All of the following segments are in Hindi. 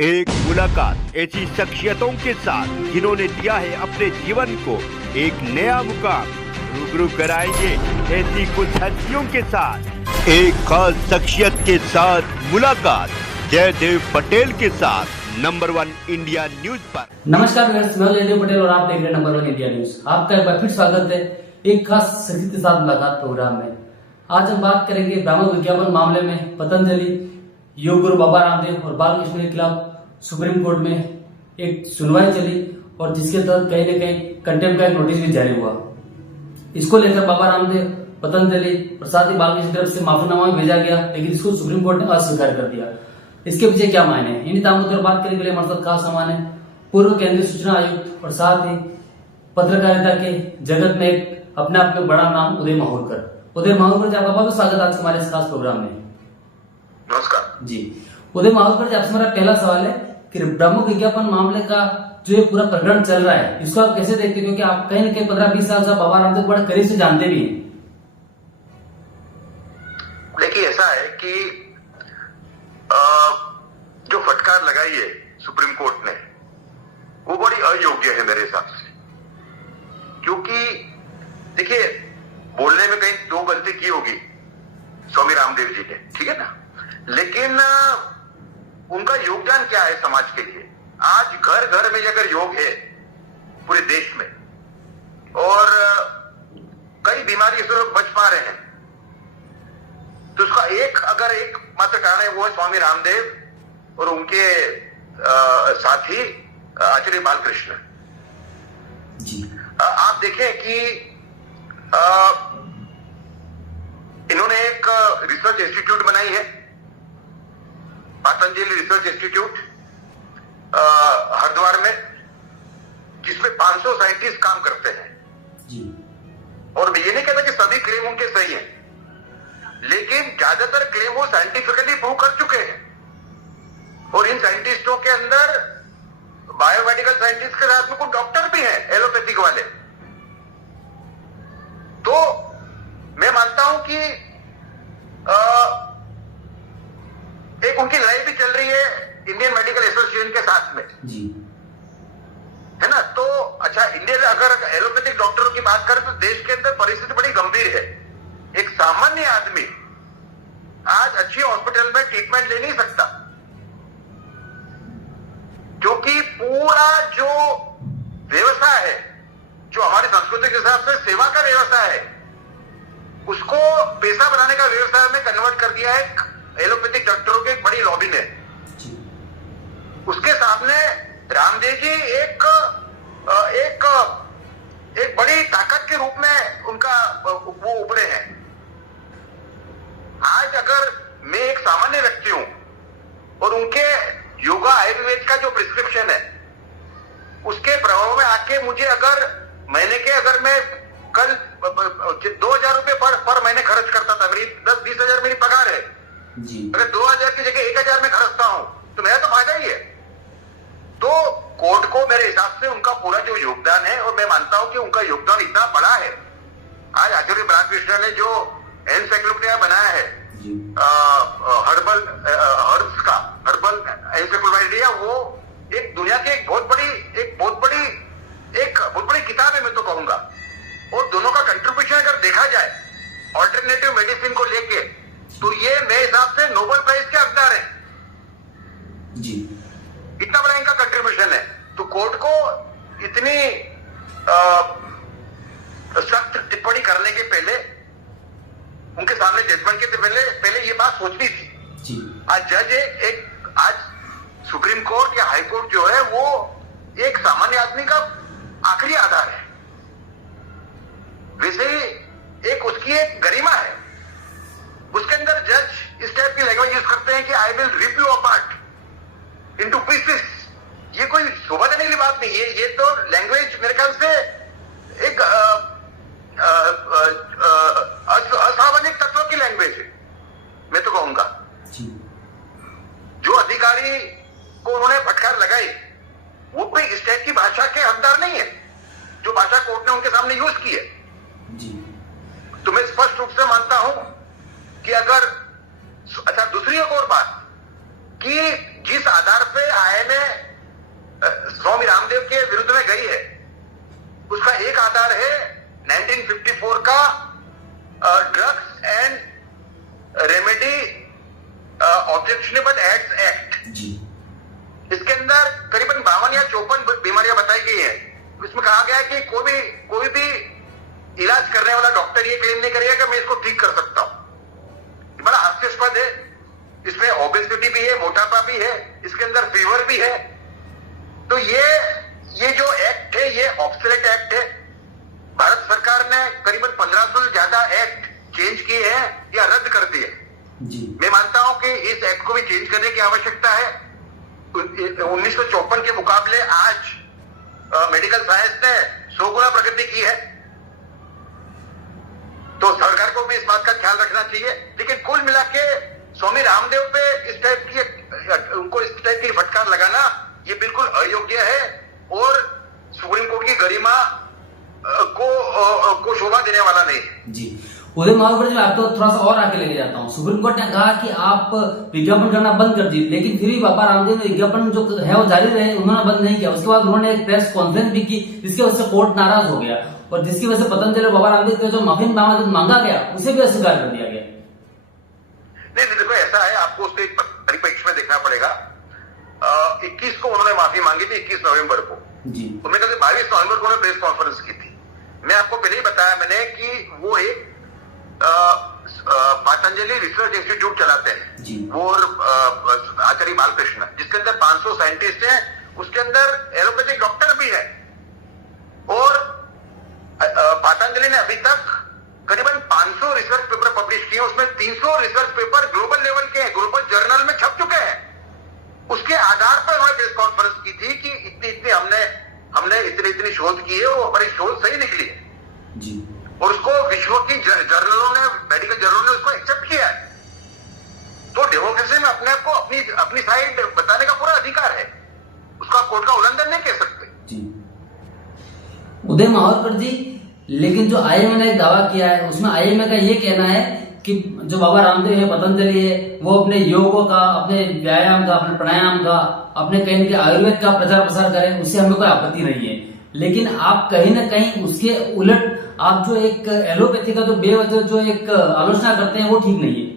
एक मुलाकात ऐसी शख्सियतों के साथ जिन्होंने दिया है अपने जीवन को एक नया मुकाम। रूबरू कराएंगे ऐसी कुछ हस्तियों के साथ एक खास शख्सियत के साथ मुलाकात जयदेव पटेल के साथ नंबर 1 इंडिया न्यूज पर। नमस्कार व्यूअर्स, मैं जयदेव पटेल और आप देख रहे हैं नंबर 1 इंडिया न्यूज। आपका एक बार फिर स्वागत है एक खास शख्सियत के साथ मुलाकात प्रोग्राम में। आज हम बात करेंगे भ्रामक विज्ञापन मामले में पतंजलि, योग गुरु बाबा रामदेव और बालकृष्ण के खिलाफ सुप्रीम कोर्ट में एक सुनवाई चली और जिसके तहत कहीं न कहीं कंटेम्प्ट का एक नोटिस भी जारी हुआ। इसको लेकर बाबा रामदेव, पतंजलि और साथ ही बालकृष्ण की तरफ से माफीनामा भेजा गया, लेकिन इसको सुप्रीम कोर्ट ने अस्वीकार कर दिया। इसके पीछे क्या मायने हैं, इन्हीं तमाम पर बात करने के लिए हमारे साथ खास सामान है पूर्व केंद्रीय सूचना आयुक्त और साथ ही पत्रकारिता के जगत में एक अपने आप में बड़ा नाम उदय माहौरकर। उदय माहौरकर जी, आपका बहुत स्वागत आज हमारे इस खास प्रोग्राम में। नमस्कार जी उदय माहौरकर जी, आपसे मेरा पहला सवाल है कि भ्रामक विज्ञापन मामले का जो ये पूरा प्रकरण चल रहा है, इसको आप कैसे देखते हैं, क्योंकि आप कहीं न कहीं 15-20 साल से बाबा रामदेव बड़े करीब से जानते भी हैं। देखिए, ऐसा है कि जो फटकार लगाई है सुप्रीम कोर्ट ने वो बड़ी अयोग्य है मेरे हिसाब से। क्योंकि देखिए, बोलने में कहीं दो गलती की होगी स्वामी रामदेव जी ने, ठीक है ना, लेकिन उनका योगदान क्या है समाज के लिए। आज घर घर में अगर योग है पूरे देश में और कई बीमारी से लोग बच पा रहे हैं, तो उसका एक मात्र कारण है, वो है स्वामी रामदेव और उनके साथी आचार्य बालकृष्ण जी। आप देखें कि इन्होंने एक रिसर्च इंस्टीट्यूट बनाई है, पतंजलि रिसर्च इंस्टीट्यूट हरिद्वार में, जिसमें 500 साइंटिस्ट काम करते हैं जी। और मैं ये नहीं कहता कि सभी क्लेम उनके सही हैं, लेकिन ज्यादातर क्लेम वो साइंटिफिकली प्रूव कर चुके हैं। और इन साइंटिस्टों के अंदर बायोमेडिकल साइंटिस्ट के साथ में कुछ डॉक्टर भी हैं एलोपैथिक वाले। तो मैं मानता हूं कि एक उनकी लड़ाई भी चल रही है इंडियन मेडिकल एसोसिएशन के साथ में जी। है ना। तो अच्छा, इंडियन अगर एलोपैथिक डॉक्टरों की बात करें तो देश के अंदर परिस्थिति बड़ी गंभीर है। एक सामान्य आदमी आज अच्छी हॉस्पिटल में ट्रीटमेंट ले नहीं सकता, क्योंकि पूरा जो व्यवसाय है, जो हमारी संस्कृति के हिसाब से सेवा का व्यवसाय है, उसको पैसा बनाने का व्यवसाय में कन्वर्ट कर दिया है एलोपैथिक डॉक्टरों की एक बड़ी लॉबी ने। उसके सामने रामदेव जी एक बड़ी ताकत के रूप में उनका वो उभरे हैं। आज अगर मैं एक सामान्य व्यक्ति हूं और उनके योगा आयुर्वेद का जो प्रिस्क्रिप्शन है उसके प्रभाव में आके मुझे अगर महीने के, अगर मैं कल 2,000 रुपए पर महीने खर्च करता था, मेरी 10-20 हजार मेरी पगार है जी। अगर 2,000 की जगह 1,000 में खर्चता हूं तो मेरा तो फायदा ही है। तो कोर्ट को मेरे हिसाब से उनका पूरा जो योगदान है, और मैं मानता हूं कि उनका योगदान इतना बड़ा है। आज आचार्य बालकृष्ण ने जो एनसाइक्लोपीडिया बनाया है हर्बल एनसाइक्लोपीडिया, वो एक दुनिया की एक बहुत बड़ी किताब है, मैं तो कहूंगा। और दोनों का कंट्रीब्यूशन अगर देखा जाए ऑल्टरनेटिव मेडिसिन को लेके, तो ये मेरे हिसाब से नोबेल प्राइज के हकदार हैं जी। इतना बड़ा इनका कंट्रीब्यूशन है। तो कोर्ट को इतनी सख्त टिप्पणी करने के पहले, उनके सामने जजमेंट के पहले ये बात सोचनी थी जी। आज जज आज सुप्रीम कोर्ट या हाई कोर्ट जो है वो एक सामान्य आदमी का आखिरी आधार है। वैसे ही एक उसकी एक गरिमा है। उसके अंदर जज इस टाइप की लैंग्वेज यूज करते हैं कि I will rip you apart into pieces. ये कोई शोभा देने की बात नहीं है, ये तो लैंग्वेज मेरे ख्याल से एक असामाजिक तत्व की लैंग्वेज है, मैं तो कहूंगा। जो अधिकारी को उन्होंने फटकार लगाई वो कोई इस टाइप की भाषा के हकदार नहीं है जो भाषा कोर्ट ने उनके सामने यूज की है जी। तो मैं स्पष्ट रूप से मानता हूं कि अगर, अच्छा, दूसरी एक और बात कि जिस आधार पे जी। इसके अंदर करीबन 52 या 54 बीमारियां बताई गई है। इसमें कहा गया है कि कोई भी इलाज करने वाला डॉक्टर ये क्लेम नहीं करेगा कि मैं इसको ठीक कर सकता हूं। बड़ा हास्यास्पद है। इसमें ओबेसिटी भी है, मोटापा भी है, इसके अंदर फीवर भी है। तो ये जो एक्ट है ये ऑब्सोलेट एक्ट है। भारत सरकार ने करीबन 1500 से ज्यादा एक्ट चेंज किए हैं या रद्द कर दिए। मैं मानता हूं कि इस एक्ट को भी चेंज करने की आवश्यकता है। 1954 के मुकाबले आज मेडिकल साइंस ने 100 गुना प्रगति की है, तो सरकार को भी इस बात का ख्याल रखना चाहिए। लेकिन कुल मिला के स्वामी रामदेव पे इस टाइप की फटकार लगाना ये बिल्कुल अयोग्य है और सुप्रीम कोर्ट की गरिमा को शोभा देने वाला नहीं है। जी, उदय महावर जी, आपको थोड़ा सा और आगे लेके जाता हूँ। सुप्रीम कोर्ट ने कहा कि आप विज्ञापन करना बंद कर दीजिए, लेकिन फिर भी बाबा रामदेव ने विज्ञापन जो है वो जारी रहे, उन्होंने बंद नहीं किया। उसके बाद उन्होंने एक प्रेस कॉन्फ्रेंस भी की, जिसकी वजह से कोर्ट नाराज हो गया और जिसकी वजह से पतंजलि और बाबा रामदेव का जो माफी मांगा गया उसे भी अस्वीकार कर दिया गया। नहीं, देखो ऐसा है, आपको उसके परिप्रेक्ष्य में देखना पड़ेगा। 21 को उन्होंने माफी मांगी थी, 21 नवंबर को जी। तो मैं कहते 22 नवंबर को उन्होंने प्रेस कॉन्फ्रेंस की थी। मैं आपको पहले ही बताया मैंने कि वो एक पतंजलि रिसर्च इंस्टीट्यूट चलाते हैं जी। वो आचार्य बालकृष्ण, जिसके अंदर 500 साइंटिस्ट हैं, उसके अंदर एलोपैथिक डॉक्टर भी है। और पतंजलि ने अभी तक करीबन 500 रिसर्च पेपर पब्लिश किए, उसमें 300 रिसर्च पेपर ग्लोबल लेवल के हैं, ग्लोबल जर्नल में छप चुके हैं। उसके आधार पर उन्होंने प्रेस कॉन्फ्रेंस की थी कि इतनी हमने इतनी शोध की है, वो हमारी शोध सही निकली है जी। और उसको विश्व की जर्नलों ने, मेडिकल जर्नलों ने उसको एक्सेप्ट किया है। तो डेमोक्रेसी में अपने आप को अपनी साइड बताने का पूरा अधिकार है, उसका कोर्ट का उल्लंघन नहीं कह सकते जी। उदय महावरकर जी, लेकिन जो आईएमए ने एक दावा किया है, उसमें आईएमए का ये कहना है कि जो बाबा रामदेव है, पतंजलि है, वो अपने योग का, अपने व्यायाम का, अपने प्राणायाम का, अपने कहीं के आयुर्वेद का प्रचार प्रसार करें, उससे हमें कोई आपत्ति नहीं है। लेकिन आप कहीं ना कहीं उसके उलट आप जो एक एलोपैथी का जो बेवजह जो एक आलोचना करते हैं वो ठीक नहीं है।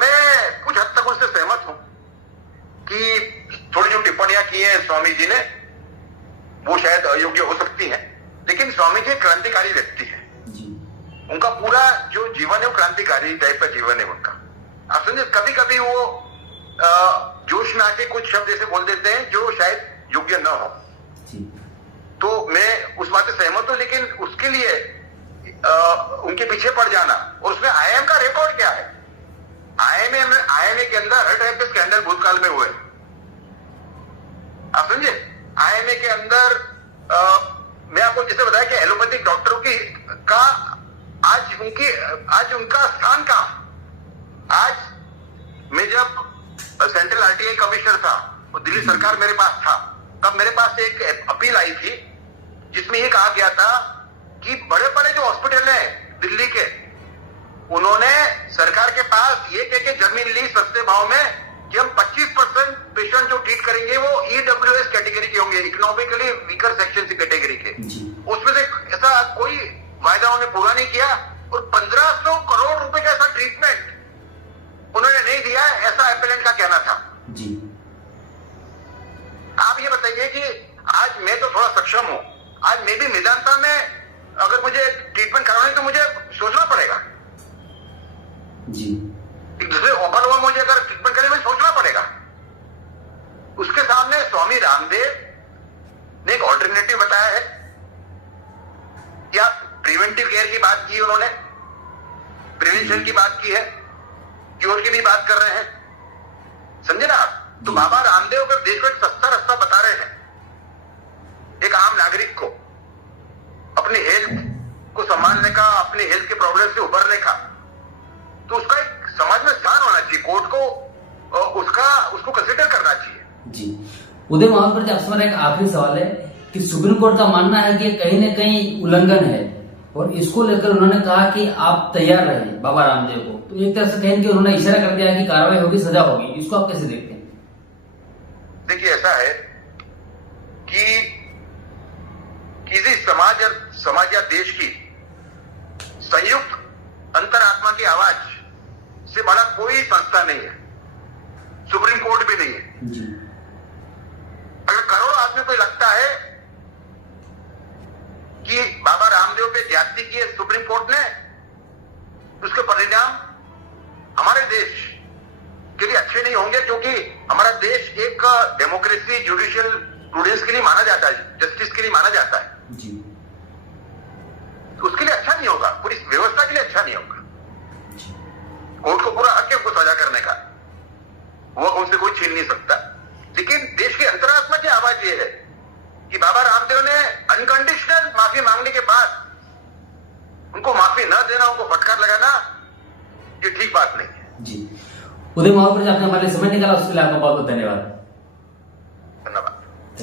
मैं कुछ हद तक उससे सहमत हूं कि थोड़ी जो टिप्पणियां की है स्वामी जी ने वो शायद अयोग्य हो सकती है, लेकिन स्वामी जी क्रांतिकारी व्यक्ति है जी। उनका पूरा जो जीवन है वो क्रांतिकारी टाइप का जीवन है उनका। आप समझे, कभी कभी वो जोश में आके कुछ शब्द ऐसे बोल देते हैं जो शायद योग्य न हो, तो मैं उस बात से सहमत हूं। लेकिन उसके लिए उनके पीछे पड़ जाना, और उसमें आईएमए का रिकॉर्ड क्या है? आईएमए के अंदर हर टाइप के स्कैंडल भूतकाल में हुए, आप समझे। आईएमए के अंदर मैं आपको जैसे बताया कि एलोपैथिक डॉक्टरों का आज उनका स्थान कहां? आज मैं जब सेंट्रल आरटीआई कमिश्नर था और दिल्ली सरकार मेरे पास था, तब मेरे पास एक अपील आई थी जिसमें ये कहा गया था कि बड़े बड़े जो हॉस्पिटल हैं दिल्ली के, उन्होंने सरकार के पास ये कह के जमीन ली सस्ते भाव में कि हम 25% पेशेंट जो ट्रीट करेंगे वो ईडब्ल्यूएस कैटेगरी के होंगे, इकोनॉमिकली वीकर सेक्शन की कैटेगरी के। उसमें से ऐसा कोई वायदा उन्होंने पूरा नहीं किया और 1500 करोड़ रुपए का ऐसा ट्रीटमेंट उन्होंने नहीं दिया, ऐसा एपेलेंट का कहना था जी। आप ये बताइए कि आज मैं तो थोड़ा सक्षम हूं, आज मैं भी मेदांता में अगर मुझे ट्रीटमेंट करवानी तो मुझे सोचना पड़ेगा जी। एक दूसरे ऑफर हुआ मुझे अगर ट्रीटमेंट करने में सोचना पड़ेगा। उसके सामने स्वामी रामदेव ने एक ऑल्टरनेटिव बताया है। क्या प्रिवेंटिव केयर की बात की उन्होंने, प्रिवेंशन की बात की है, क्योर की भी बात कर रहे हैं, समझे ना आप। तो बाबा रामदेव अगर देश को एक सस्ता रास्ता बता रहे हैं एक आम नागरिक को अपनी हेल्थ को संभालने का, अपनी हेल्थ के प्रॉब्लम से उभरने का, तो उसका एक समाज में स्थान होना चाहिए, कोर्ट को उसको कंसिडर करना चाहिए जी। उदय महावरकर जी, आपसे मेरा एक आखिरी सवाल है कि सुप्रीम कोर्ट का मानना है कि कहीं न कहीं उल्लंघन है और इसको लेकर उन्होंने कहा कि आप तैयार रहे बाबा रामदेव को, तो एक तरह से कहें कि उन्होंने इशारा कर दिया कि कार्रवाई होगी, सजा होगी, इसको आप कैसे देखते हैं? देखिए ऐसा है कि किसी समाज या देश की संयुक्त अंतरात्मा की आवाज से बड़ा कोई संस्था नहीं है। कोर्ट भी नहीं है। जी। अगर करोड़ों आदमी को लगता है कि बाबा रामदेव पे ज्यादती की है सुप्रीम कोर्ट ने, उसके परिणाम हमारे देश के लिए अच्छे नहीं होंगे, क्योंकि हमारा देश एक डेमोक्रेसी, जुडिशियल प्रूडेंस के लिए माना जाता है, जस्टिस के लिए माना जाता है। जी। तो उसके लिए अच्छा नहीं होगा, पूरी व्यवस्था के लिए अच्छा नहीं होगा। कोर्ट को पूरा हक है उनको सजा करने का, वो उनसे कोई छीन नहीं सकता। लेकिन देश की अंतरात्मा की आवाज ये है कि बाबा रामदेव ने अनकंडीशनल माफी मांगने के बाद उनको माफी न देना, उनको फटकार लगाना, ये ठीक बात नहीं है। जी। उदय महापुर जी, आपने हमारे लिए समय निकाला, उसके लिए आपका बहुत बहुत धन्यवाद।